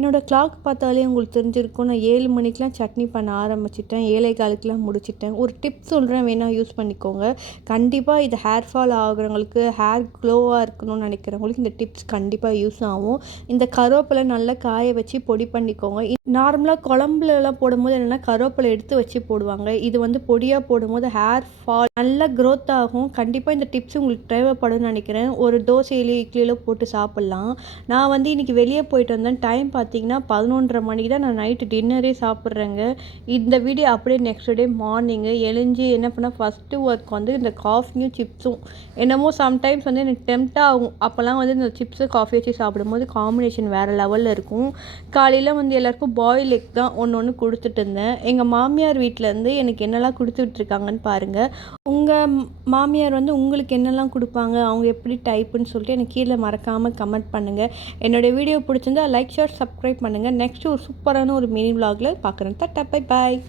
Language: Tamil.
என்னோடய கிளாக் பார்த்தாலே உங்களுக்கு தெரிஞ்சிருக்கும். நான் 7 மணிக்கெலாம் சட்னி பண்ண ஆரம்பிச்சுட்டேன். 7:15க்குலாம் முடிச்சுட்டேன். ஒரு டிப் சொல்கிறேன், வேணால் யூஸ் பண்ணிக்கோங்க. கண்டிப்பாக இது ஹேர் ஃபால் ஆகுறவங்களுக்கு, ஹேர் க்ளோவாக இருக்கணும்னு நினைக்கிறவங்களுக்கு இந்த டிப்ஸ் கண்டிப்பாக யூஸ் ஆகும். இந்த கருவேப்பிலை நல்லா காய வச்சு பொடி பண்ணிக்கோங்க. நார்மலாக குழம்புலலாம் போடும்போது என்னென்னா கருவேப்பிலை எடுத்து வச்சு போடுவாங்க. இது வந்து பொடியாக போடும்போது ஹேர் ஃபால் நல்லா க்ரோத் ஆகும். கண்டிப்பாக இந்த டிப்ஸ் உங்களுக்கு தேவைப்படும்னு நினைக்கிறேன். ஒரு தோசையிலையோ இட்லியிலோ போட்டு சாப்பிட்லாம். நான் வந்து இன்றைக்கி வெளியே போயிட்டு வந்தேன். டைம் பார்த்தீங்கன்னா 11:30 மணிக்கு தான் நான் நைட்டு டின்னரே சாப்பிட்றேங்க. இந்த வீடியோ அப்படியே நெக்ஸ்ட் டே மார்னிங்கு எழுந்து என்ன பண்ணேன், ஃபஸ்ட்டு ஒர்க் வந்து இந்த காஃபியும் சிப்ஸும். என்னமோ சம்டைம்ஸ் வந்து எனக்கு டெம்ப்ட் ஆகும். அப்போல்லாம் வந்து இந்த சிப்ஸு காஃபி வச்சு சாப்பிடும்போது காம்பினேஷன் வேறு லெவலில் இருக்கும். காலையில் வந்து எல்லாருக்கும் பாயில் எக் தான் ஒன்று கொடுத்துட்டு இருந்தேன். எங்கள் மாமியார் வீட்டிலேருந்து எனக்கு என்னெல்லாம் கொடுத்து விட்ருக்காங்கன்னு பாருங்கள். உங்கள் மாமியார் வந்து உங்களுக்கு என்னெல்லாம் கொடுப்பாங்க, அவங்க எப்படி டைப்புன்னு சொல்லிட்டு எனக்கு கீழே மறக்காமல் கமெண்ட் பண்ணுங்கள். என்னோடய வீடியோ பிடிச்சிருந்தா லைக், ஷேர், சப்ஸ்கிரைப் பண்ணுங்கள். நெக்ஸ்ட்டு ஒரு சூப்பரான ஒரு மினி விலாகில் பார்க்குறேன். Tata, bye bye.